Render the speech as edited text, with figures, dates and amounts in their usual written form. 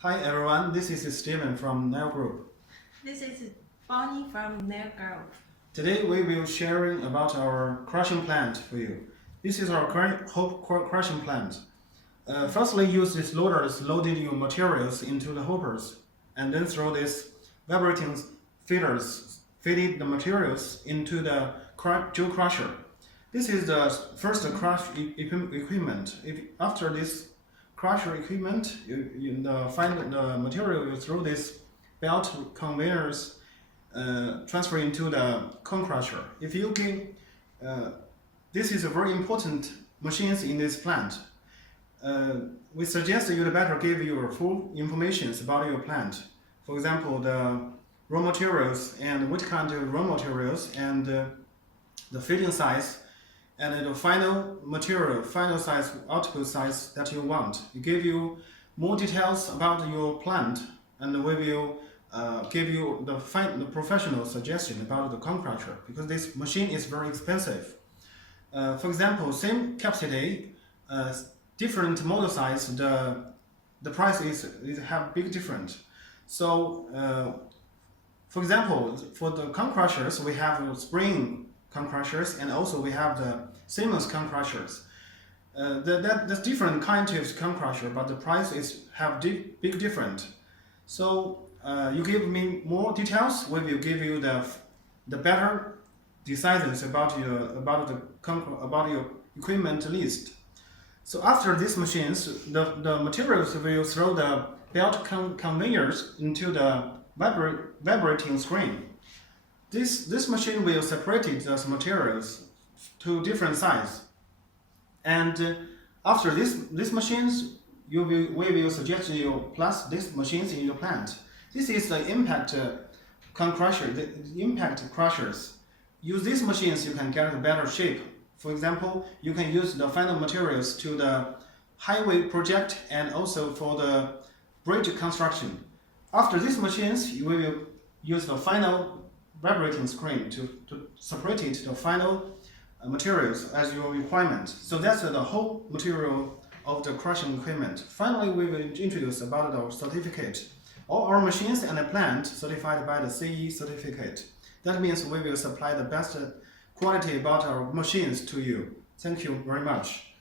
Hi everyone, this is Steven from Nile Group. This is Bonnie from Nile Group. Today we will sharing about our crushing plant for you. This is our current crushing plant. Firstly, use these loaders loaded your materials into the hoppers, and then throw these vibrating feeders feeding the materials into the jaw crusher. This is the first crush equipment. After this crusher equipment, you find the material you through this belt conveyors transfer into the cone crusher. If you can, this is a very important machines in this plant. We suggest you better give your full information about your plant. For example, the raw materials and what kind of raw materials and the fitting size and the final material, final size, output size that you want. We give you more details about your plant, and we will give you the professional suggestion about the cone crusher, because this machine is very expensive. For example, same capacity, different model size, the price is have big difference. So, for example, for the cone crushers, we have spring cone crushers, and also we have the seamless cone crushers. That's different kind of cone crusher, but the price is have big different. So you give me more details, we will give you the better decisions about your equipment list. So after these machines, the materials will throw the belt conveyors into the vibrating screen. This machine will separate those materials to different size, and after these machines, we will suggest you place these machines in your plant. This is the impact cone crusher, the impact crushers. Use these machines, you can get a better shape. For example, you can use the final materials to the highway project and also for the bridge construction. After these machines, you will use the final vibrating screen to separate the final materials as your requirement. So that's the whole material of the crushing equipment. Finally, we will introduce about our certificate. All our machines and the plant certified by the CE certificate. That means we will supply the best quality about our machines to you. Thank you very much.